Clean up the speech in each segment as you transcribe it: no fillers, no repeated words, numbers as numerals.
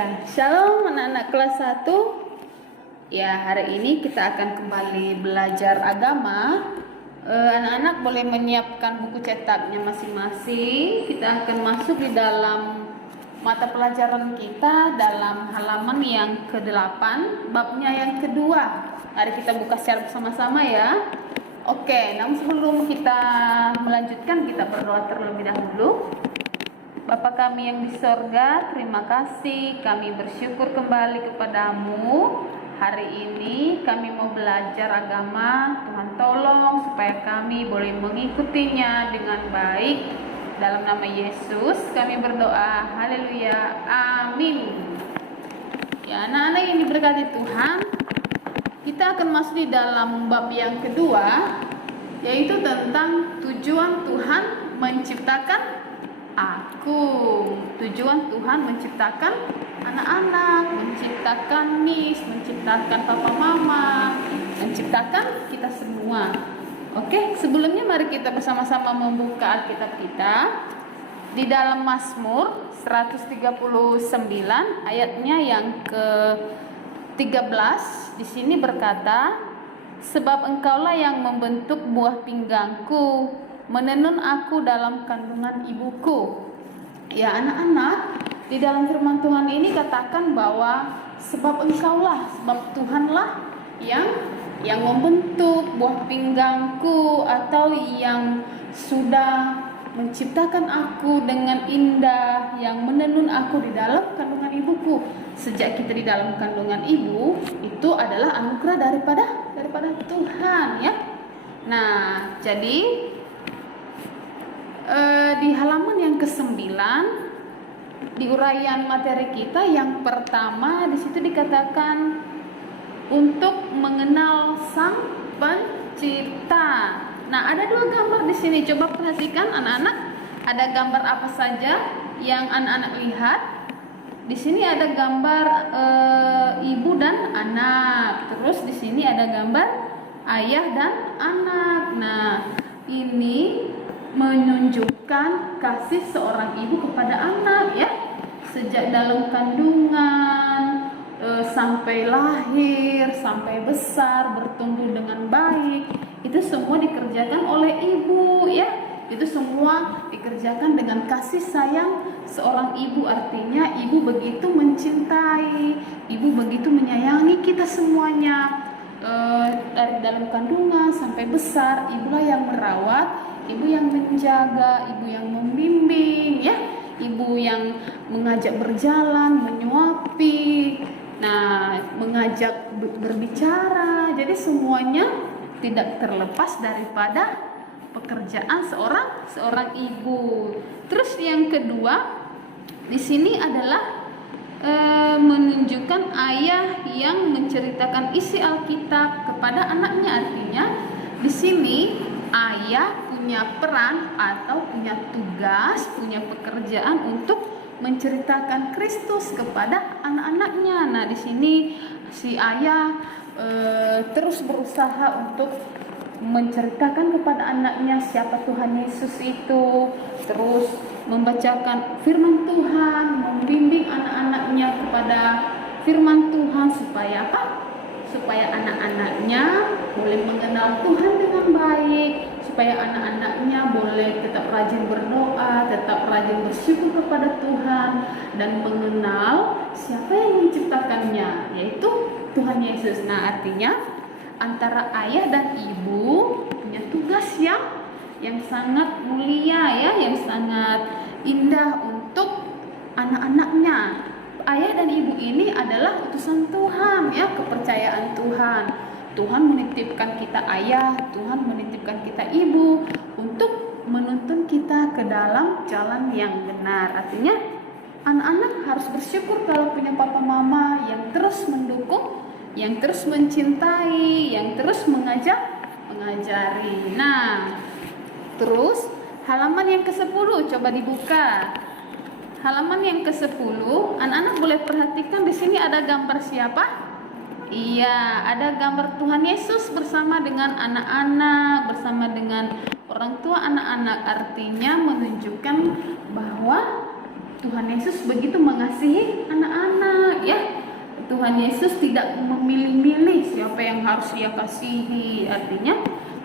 Ya, shalom anak-anak kelas 1. Ya, hari ini kita akan kembali belajar agama. Anak-anak boleh menyiapkan buku cetaknya masing-masing. Kita akan masuk di dalam mata pelajaran kita dalam halaman yang ke-8, babnya yang kedua. Mari kita buka secara bersama-sama ya. Oke, namun sebelum kita melanjutkan, kita berdoa terlebih dahulu. Bapa kami yang di sorga, terima kasih, kami bersyukur kembali kepadamu. Hari ini kami mau belajar agama. Tuhan tolong supaya kami boleh mengikutinya dengan baik. Dalam nama Yesus kami berdoa, haleluya, amin. Ya, anak-anak yang diberkati Tuhan, kita akan masuk di dalam bab yang kedua, yaitu tentang tujuan Tuhan menciptakan aku. Tujuan Tuhan menciptakan anak-anak, menciptakan Miss, menciptakan papa mama, menciptakan kita semua. Oke, sebelumnya mari kita bersama-sama membuka Alkitab kita di dalam Mazmur 139 ayatnya yang ke-13. Di sini berkata, sebab engkaulah yang membentuk buah pinggangku, menenun aku dalam kandungan ibuku. Ya anak-anak, di dalam firman Tuhan ini katakan bahwa sebab engkaulah, sebab Tuhanlah yang membentuk buah pinggangku, atau yang sudah menciptakan aku dengan indah, yang menenun aku di dalam kandungan ibuku. Sejak kita di dalam kandungan ibu, itu adalah anugerah daripada Tuhan ya. Nah, jadi di halaman yang ke-9 di uraian materi kita yang pertama, di situ dikatakan untuk mengenal Sang Pencipta. Nah, ada dua gambar di sini. Coba perhatikan anak-anak, ada gambar apa saja yang anak-anak lihat? Di sini ada gambar ibu dan anak. Terus di sini ada gambar ayah dan anak. Nah, ini menunjukkan kasih seorang ibu kepada anak ya, sejak dalam kandungan sampai lahir, sampai besar, bertumbuh dengan baik. Itu semua dikerjakan oleh ibu ya. Itu semua dikerjakan dengan kasih sayang seorang ibu. Artinya ibu begitu mencintai, ibu begitu menyayangi kita semuanya. Dari dalam kandungan sampai besar, ibulah yang merawat, ibu yang menjaga, ibu yang membimbing ya, ibu yang mengajak berjalan, menyuapi, nah mengajak berbicara. Jadi semuanya tidak terlepas daripada pekerjaan seorang ibu. Terus yang kedua di sini adalah menunjukkan ayah yang menceritakan isi Alkitab kepada anaknya. Artinya di sini ayah punya peran atau punya tugas, punya pekerjaan untuk menceritakan Kristus kepada anak-anaknya. Nah, di sini si ayah terus berusaha untuk menceritakan kepada anaknya siapa Tuhan Yesus itu, terus membacakan firman Tuhan, membimbing anak-anaknya kepada firman Tuhan supaya apa? Supaya anak-anaknya boleh mengenal Tuhan dengan baik, supaya anak-anaknya boleh tetap rajin berdoa, tetap rajin bersyukur kepada Tuhan, dan mengenal siapa yang menciptakannya, yaitu Tuhan Yesus. Nah, artinya antara ayah dan ibu punya tugas yang sangat mulia ya, yang sangat indah untuk anak-anaknya. Ayah dan ibu ini adalah utusan Tuhan ya, kepercayaan Tuhan. Tuhan menitipkan kita ayah, Tuhan menitipkan kita ibu untuk menuntun kita ke dalam jalan yang benar. Artinya anak-anak harus bersyukur kalau punya papa mama yang terus mendukung, yang terus mencintai, yang terus mengajari. Nah, terus halaman yang ke-10 coba dibuka. Halaman yang ke-10, anak-anak boleh perhatikan di sini ada gambar siapa? Iya, ada gambar Tuhan Yesus bersama dengan anak-anak, bersama dengan orang tua anak-anak. Artinya menunjukkan bahwa Tuhan Yesus begitu mengasihi anak-anak ya. Tuhan Yesus tidak memilih-milih siapa yang harus Dia kasihi. Artinya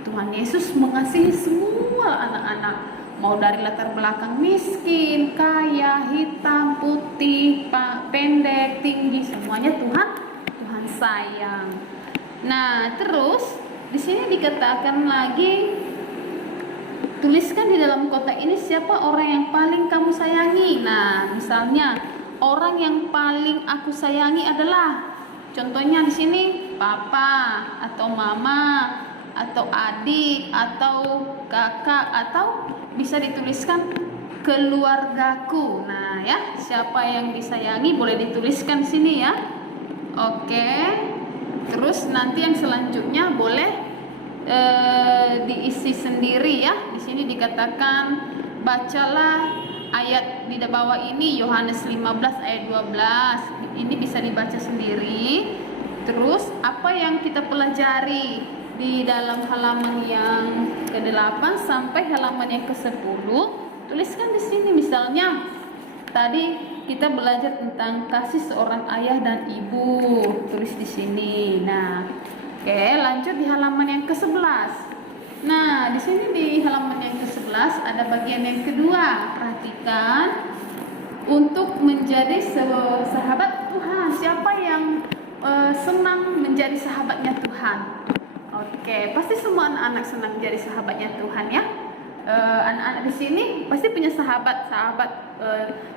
Tuhan Yesus mengasihi semua anak-anak, mau dari latar belakang miskin, kaya, hitam, putih, pendek, tinggi, semuanya Tuhan sayang. Nah, terus di sini dikatakan lagi, tuliskan di dalam kotak ini siapa orang yang paling kamu sayangi. Nah, misalnya orang yang paling aku sayangi adalah, contohnya di sini papa atau mama atau adik atau kakak, atau bisa dituliskan keluargaku. Nah, ya, siapa yang disayangi boleh dituliskan sini ya. Oke. Terus nanti yang selanjutnya boleh diisi sendiri ya. Di sini dikatakan bacalah ayat di bawah ini, Yohanes 15 ayat 12. Ini bisa dibaca sendiri. Terus apa yang kita pelajari di dalam halaman yang ke-8 sampai halaman yang ke-10, tuliskan di sini. Misalnya tadi kita belajar tentang kasih seorang ayah dan ibu, tulis di sini. Nah, oke, lanjut di halaman yang ke-11. Nah, di sini di halaman yang ke-11 ada bagian yang kedua. Perhatikan, untuk menjadi sahabat Tuhan. Siapa yang senang menjadi sahabatnya Tuhan? Oke, pasti semua anak-anak senang menjadi sahabatnya Tuhan ya. Anak-anak di sini pasti punya sahabat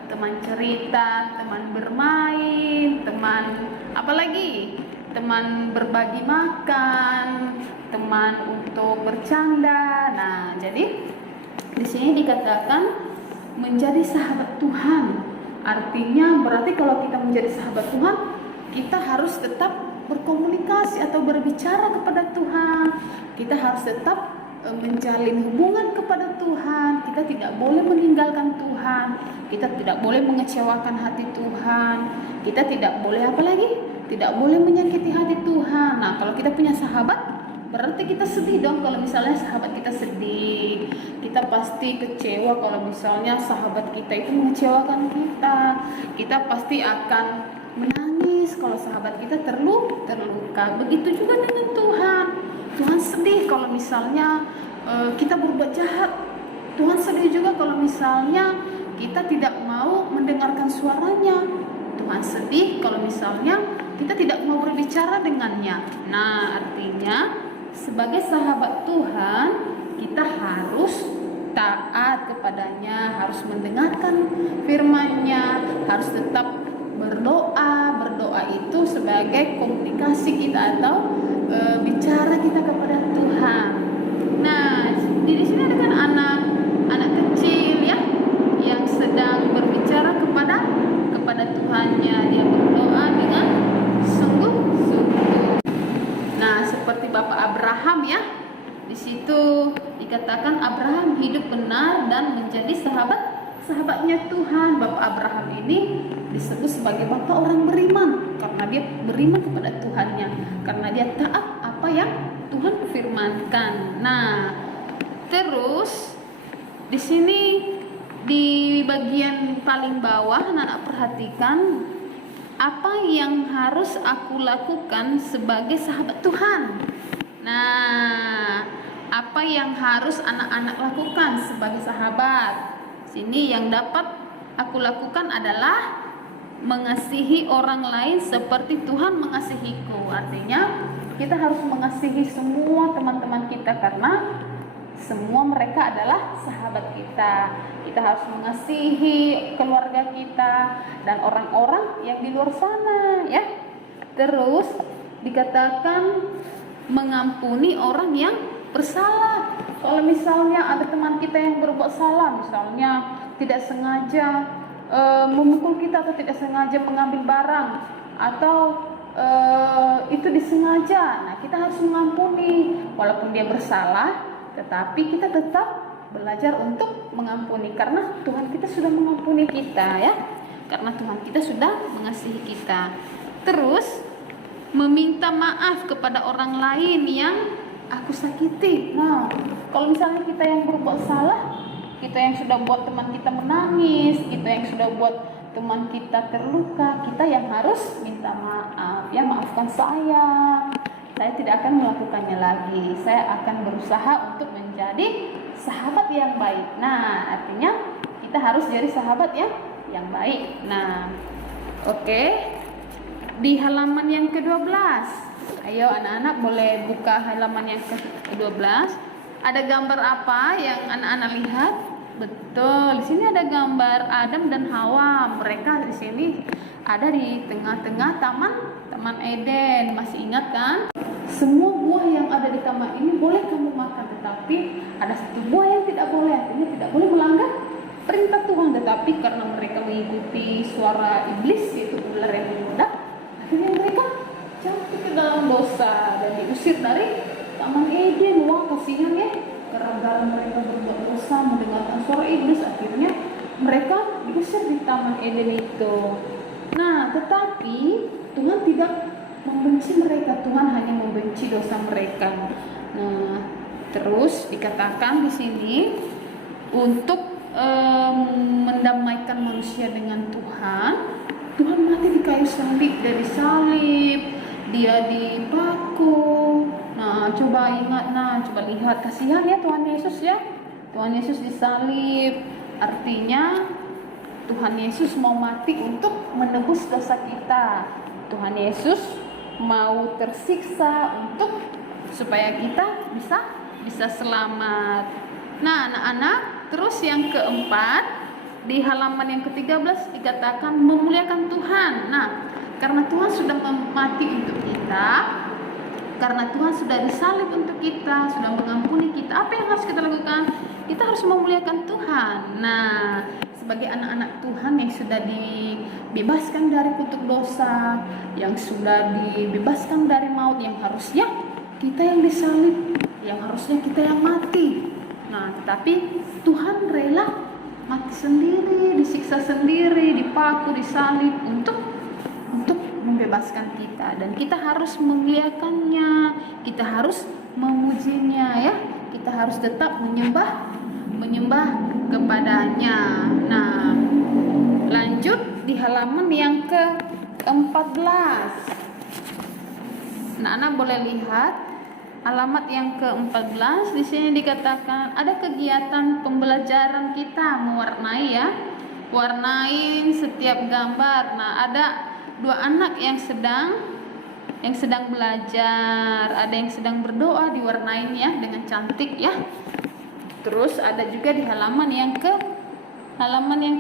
teman cerita, teman bermain, teman apalagi, teman berbagi makan, teman untuk bercanda. Nah, jadi di sini dikatakan menjadi sahabat Tuhan. Artinya berarti kalau kita menjadi sahabat Tuhan, kita harus tetap berkomunikasi atau berbicara kepada Tuhan. Kita harus tetap menjalin hubungan kepada Tuhan. Kita tidak boleh meninggalkan Tuhan. Kita tidak boleh mengecewakan hati Tuhan. Kita tidak boleh apa lagi? Tidak boleh menyakiti hati Tuhan. Nah, kalau kita punya sahabat, berarti kita sedih dong kalau misalnya sahabat kita sedih. Kita pasti kecewa kalau misalnya sahabat kita itu mengecewakan kita. Kita pasti akan menangis kalau sahabat kita terluka. Begitu juga dengan Tuhan. Tuhan sedih kalau misalnya kita berbuat jahat. Tuhan sedih juga kalau misalnya kita tidak mau mendengarkan suaranya. Tuhan sedih kalau misalnya kita tidak mau berbicara dengannya. Nah, artinya sebagai sahabat Tuhan, kita harus taat kepadanya, harus mendengarkan firman-Nya, harus tetap berdoa. Berdoa itu sebagai komunikasi kita atau bicara kita kepada Tuhan. Nah, di sini ada kan anak kecil ya, yang sedang berbicara kepada Tuhannya. Dia berdoa dengan sungguh-sungguh. Nah, seperti Bapak Abraham ya. Di situ dikatakan Abraham hidup benar dan menjadi sahabatnya Tuhan. Bapak Abraham ini disebut sebagai bapak orang beriman karena dia beriman kepada Tuhannya, karena dia taat apa yang Tuhan firmankan. Nah, terus di sini di bagian paling bawah anak-anak perhatikan, apa yang harus aku lakukan sebagai sahabat Tuhan. Nah, apa yang harus anak-anak lakukan sebagai sahabat? Sini yang dapat aku lakukan adalah mengasihi orang lain seperti Tuhan mengasihiku. Artinya kita harus mengasihi semua teman-teman kita karena semua mereka adalah sahabat kita. Kita harus mengasihi keluarga kita dan orang-orang yang di luar sana ya. Terus dikatakan mengampuni orang yang bersalah. Kalau misalnya ada teman kita yang berbuat salah, misalnya tidak sengaja memukul kita atau tidak sengaja mengambil barang atau itu disengaja, nah kita harus mengampuni walaupun dia bersalah, tetapi kita tetap belajar untuk mengampuni karena Tuhan kita sudah mengampuni kita ya, karena Tuhan kita sudah mengasihi kita. Terus meminta maaf kepada orang lain yang aku sakiti. Nah, kalau misalnya kita yang berbuat salah, kita yang sudah buat teman kita menangis, kita yang sudah buat teman kita terluka, kita yang harus minta maaf. Ya, maafkan saya tidak akan melakukannya lagi. Saya akan berusaha untuk menjadi sahabat yang baik. Nah, artinya kita harus jadi sahabat yang baik. Nah, oke. Di halaman yang ke-12. Ayo anak-anak boleh buka halaman yang ke-12. Ada gambar apa yang anak-anak lihat? Betul, di sini ada gambar Adam dan Hawa. Mereka di sini ada di tengah-tengah Taman Eden. Masih ingat kan? Semua buah yang ada di taman ini boleh kamu makan, tetapi ada satu buah yang tidak boleh. Artinya tidak boleh melanggar perintah Tuhan. Tetapi karena mereka mengikuti suara iblis, yaitu ular yang menggoda, akhirnya mereka jatuh ke dalam dosa dan diusir dari Taman Eden. Wah, kasihan ya. Gara-gara mereka berbuat dosa, mendengarkan suara iblis, akhirnya mereka diusir di Taman Eden itu. Nah, tetapi Tuhan tidak membenci mereka, Tuhan hanya membenci dosa mereka. Nah, terus dikatakan di sini untuk mendamaikan manusia dengan Tuhan, Tuhan mati di kayu salib, dia disalib, dia dipaku. Nah, coba ingat, coba lihat, kasihan ya Tuhan Yesus ya. Tuhan Yesus disalib, artinya Tuhan Yesus mau mati untuk menebus dosa kita. Tuhan Yesus mau tersiksa supaya kita bisa selamat. Nah, anak-anak, terus yang keempat di halaman yang ke-13 dikatakan memuliakan Tuhan. Nah, karena Tuhan sudah mati untuk kita, karena Tuhan sudah disalib untuk kita, sudah mengampuni kita, apa yang harus kita lakukan? Kita harus memuliakan Tuhan. Nah, sebagai anak-anak Tuhan yang sudah dibebaskan dari kutuk dosa, yang sudah dibebaskan dari maut, yang harusnya kita yang disalib, yang harusnya kita yang mati. Nah, tetapi Tuhan rela mati sendiri, disiksa sendiri, dipaku, disalib untuk membebaskan kita, dan kita harus memuliakannya, kita harus memujinya ya. Kita harus tetap menyembah kepadanya. Nah, lanjut di halaman yang ke-14. Nah, anak boleh lihat alamat yang ke-14. Di sini dikatakan ada kegiatan pembelajaran kita mewarnai ya. Warnain setiap gambar. Nah, ada dua anak yang sedang belajar, ada yang sedang berdoa, diwarnain ya dengan cantik ya. Terus ada juga di halaman yang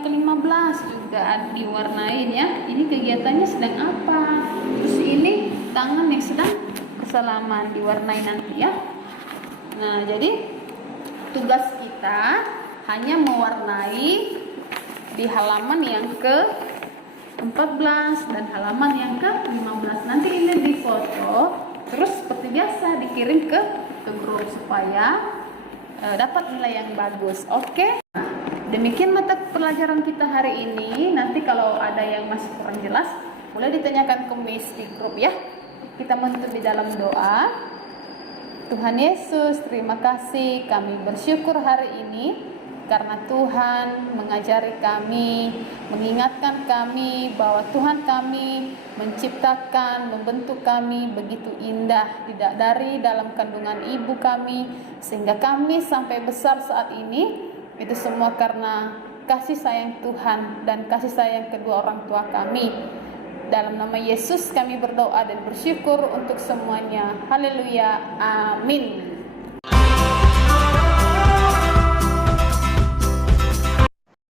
ke-15 juga ada diwarnain ya. Ini kegiatannya sedang apa? Terus ini tangan yang sedang bersalaman, diwarnai nanti ya. Nah, jadi tugas kita hanya mewarnai di halaman yang ke-14 dan halaman yang ke-15. Nanti ini difoto, terus seperti biasa dikirim ke grup supaya dapat nilai yang bagus. Oke. Demikian mata pelajaran kita hari ini. Nanti kalau ada yang masih kurang jelas, boleh ditanyakan ke Miss di grup ya. Kita menutup di dalam doa. Tuhan Yesus, terima kasih, kami bersyukur hari ini karena Tuhan mengajari kami, mengingatkan kami bahwa Tuhan kami menciptakan, membentuk kami begitu indah dari dalam kandungan ibu kami, sehingga kami sampai besar saat ini. Itu semua karena kasih sayang Tuhan dan kasih sayang kedua orang tua kami. Dalam nama Yesus kami berdoa dan bersyukur untuk semuanya. Haleluya. Amin.